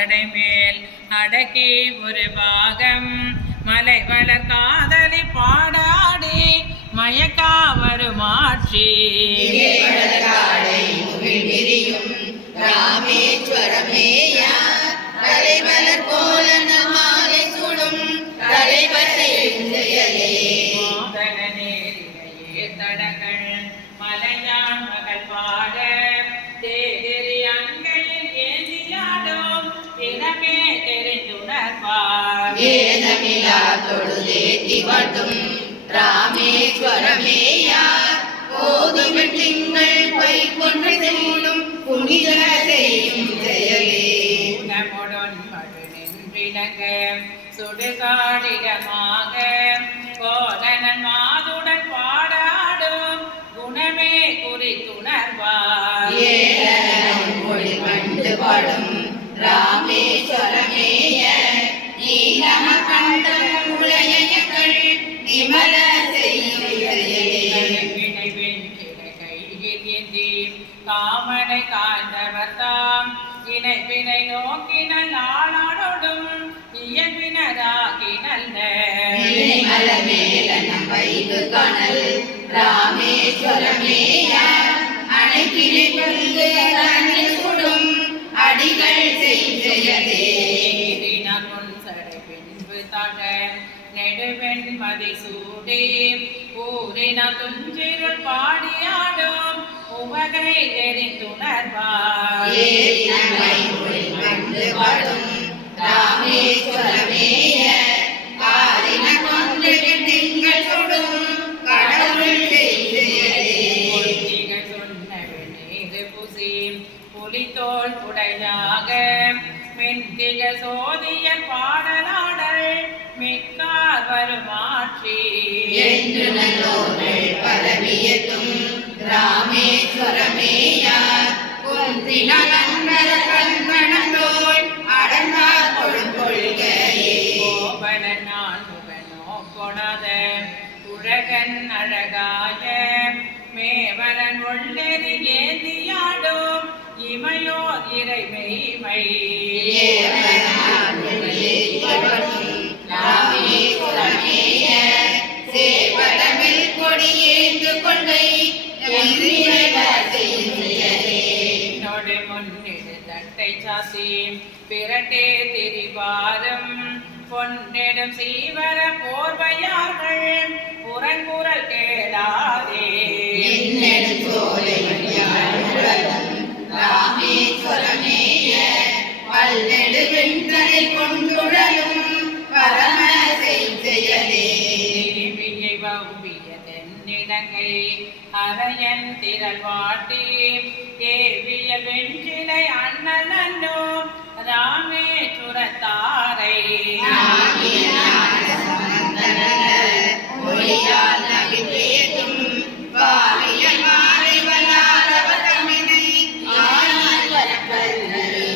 சடைமேல் அடக்கி ஒரு பாகம் மலை வளர் காதலி பாடாடி மயக்கா வருமாட்சி ராமேஸ்வரமேயா தலைவலர் போல மாலை சுடும் தலைவர் செயலே தடங்கள் மலையான் மகள் பாட தேதிரி அங்கையில் ஏந்தியாடும் தினமே தெரிந்துணர்வார் ஏதமிலா தொழுதேத்தி வாட்டும் ராமேஸ்வரமேயா போதுமின் திங்கள் பை கொன்று செல்லும் புனித செய்யும் செயலே உணமுடன் மடு நின்றிலங்க சுடுகாடிடமாக கோலனன் மாதுடன் பாடாடும் குணமே குறித்துணர்வார் மொழி கண்டு பாடும் ராமேஸ்வரமேய நீலம கண்டம் உளையங்கள் நிமல செய்யும் காமனை காய்ந்தவர் தாம் இணைப்பினை நோக்கினல் ஆளாடோடும் இயல்பினராகி நல்ல கணல் ராமேஸ்வரமேயா அணைப்பினை கொண்டு சுடும் அடிகள் செய்தே சடை பின்பு தட நெடுவெண் மதி சூடி ஊரின துஞ்சிருள் பாடியாடும் உவகை தெரிந்துணர்வார் ராமேஸ்வரமேய காரின கொண்டு திங்கள் சுடும் கடவுள் சொன்னது புசி புலித்தோல் உடையாக மென்திக சோதியர் பாடலாடல் மிக்கார் வருமாற்றி என்று நல்லோர்கள் பரவியதும் ராமேஸ்வரமேயா குந்தினங்கள் கண்கணந்தோள் அடங்கார் கொள்கையே கோபலன் நான் முகனோ கொடாத உலகன் அழகாய மேவரன் ஒள்ளெறி ஏந்தியாடும் இமையோர் இறைமைமை ராமேஸ்வரமேய சேவடமில் கொடியேந்து கொண்டை நொடு முன்னிடு தட்டை சாசி பிறட்டே திரிவாரும் பொன்னிடும் சீவர போர்வையார்கள் புறங்குரல் கேளாதே ராமேஸ்வரமேய பல்நெடு வெண்தலை கொண்டுடலும் பரம செயலே தென்னிலங்கை அரையன் திரள் வாட்டி தேவிய வெஞ்சிலை அண்ணல் அண்ணோ ராமேஸ்வரத்தாரை மொழியால் நவிதேதும் பாவியல் மாலை வல்லாரவதமினை ஆயால் வரப்பல்லவே